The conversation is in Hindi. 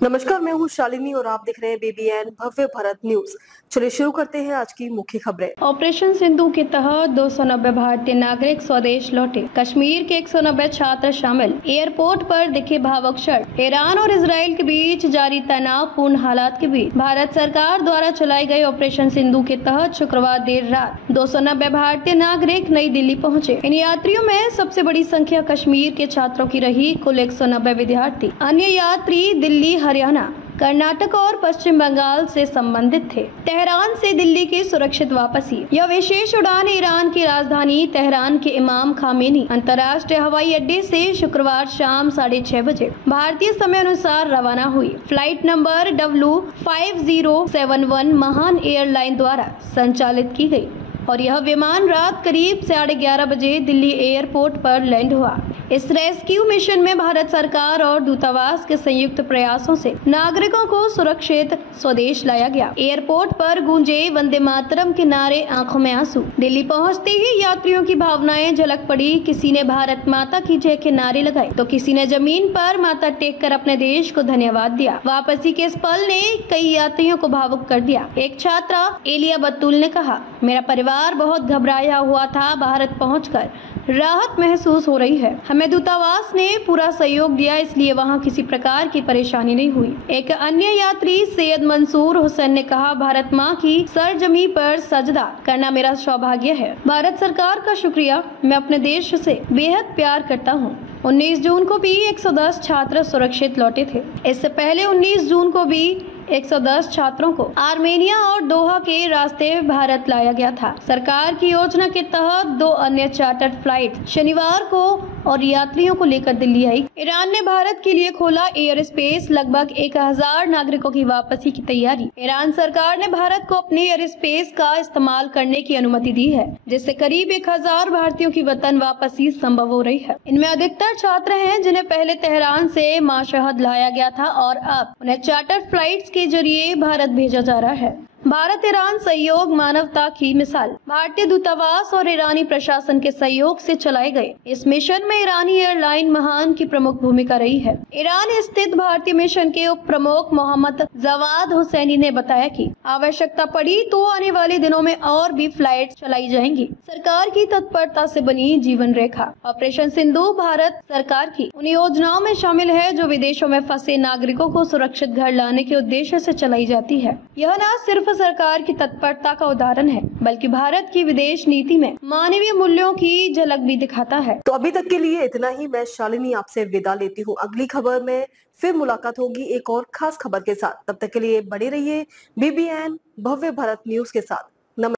नमस्कार, मैं हूँ शालिनी और आप देख रहे हैं BBN भव्य भारत न्यूज। चलिए शुरू करते हैं आज की मुख्य खबरें। ऑपरेशन सिंधु के तहत 290 भारतीय नागरिक स्वदेश लौटे। कश्मीर के 190 छात्र शामिल। एयरपोर्ट पर दिखे भावुक क्षण। ईरान और इजराइल के बीच जारी तनावपूर्ण हालात के बीच भारत सरकार द्वारा चलाई गई ऑपरेशन सिंधु के तहत शुक्रवार देर रात 290 भारतीय नागरिक नई दिल्ली पहुँचे। इन यात्रियों में सबसे बड़ी संख्या कश्मीर के छात्रों की रही। कुल 190 विद्यार्थी। अन्य यात्री दिल्ली, हरियाणा, कर्नाटक और पश्चिम बंगाल से संबंधित थे। तेहरान से दिल्ली की सुरक्षित वापसी। यह विशेष उड़ान ईरान की राजधानी तेहरान के इमाम खामेनी अंतर्राष्ट्रीय हवाई अड्डे से शुक्रवार शाम 6:30 बजे भारतीय समय अनुसार रवाना हुई। फ्लाइट नंबर W5071 महान एयरलाइन द्वारा संचालित की गई और यह विमान रात करीब 11:30 बजे दिल्ली एयरपोर्ट पर लैंड हुआ। इस रेस्क्यू मिशन में भारत सरकार और दूतावास के संयुक्त प्रयासों से नागरिकों को सुरक्षित स्वदेश लाया गया। एयरपोर्ट पर गूंजे वंदे मातरम के नारे, आंखों में आंसू। दिल्ली पहुंचते ही यात्रियों की भावनाएं झलक पड़ी। किसी ने भारत माता की जय के नारे लगाए तो किसी ने जमीन पर माथा टेक कर अपने देश को धन्यवाद दिया। वापसी के इस पल ने कई यात्रियों को भावुक कर दिया। एक छात्रा एलिया बतूल ने कहा, मेरा परिवार बहुत घबराया हुआ था। भारत पहुंचकर राहत महसूस हो रही है। हमें दूतावास ने पूरा सहयोग दिया, इसलिए वहां किसी प्रकार की परेशानी नहीं हुई। एक अन्य यात्री सैयद मंसूर हुसैन ने कहा, भारत माँ की सरजमी पर सजदा करना मेरा सौभाग्य है। भारत सरकार का शुक्रिया। मैं अपने देश से बेहद प्यार करता हूँ। 19 जून को भी 110 छात्र सुरक्षित लौटे थे। इससे पहले 19 जून को भी 110 छात्रों को आर्मेनिया और दोहा के रास्ते भारत लाया गया था। सरकार की योजना के तहत 2 अन्य चार्टर्ड फ्लाइट शनिवार को और यात्रियों को लेकर दिल्ली आई। ईरान ने भारत के लिए खोला एयर स्पेस। लगभग 1000 नागरिकों की वापसी की तैयारी। ईरान सरकार ने भारत को अपने एयर स्पेस का इस्तेमाल करने की अनुमति दी है, जिससे करीब 1000 भारतीयों की वतन वापसी संभव हो रही है। इनमें अधिकतर छात्र हैं जिन्हें पहले तेहरान से माशहद लाया गया था और अब उन्हें चार्टर फ्लाइट्स के जरिए भारत भेजा जा रहा है। भारत ईरान सहयोग मानवता की मिसाल। भारतीय दूतावास और ईरानी प्रशासन के सहयोग से चलाए गए इस मिशन में ईरानी एयरलाइन महान की प्रमुख भूमिका रही है। ईरान स्थित भारतीय मिशन के उप प्रमुख मोहम्मद जवाद हुसैनी ने बताया कि आवश्यकता पड़ी तो आने वाले दिनों में और भी फ्लाइट चलाई जाएंगी। सरकार की तत्परता से बनी जीवन रेखा। ऑपरेशन सिंधु भारत सरकार की उन योजनाओं में शामिल है जो विदेशों में फंसे नागरिकों को सुरक्षित घर लाने के उद्देश्य से चलाई जाती है। यह न सिर्फ सरकार की तत्परता का उदाहरण है, बल्कि भारत की विदेश नीति में मानवीय मूल्यों की झलक भी दिखाता है। तो अभी तक के लिए इतना ही। मैं शालिनी आपसे विदा लेती हूँ। अगली खबर में फिर मुलाकात होगी एक और खास खबर के साथ। तब तक के लिए बने रहिए BBN भव्य भारत न्यूज के साथ।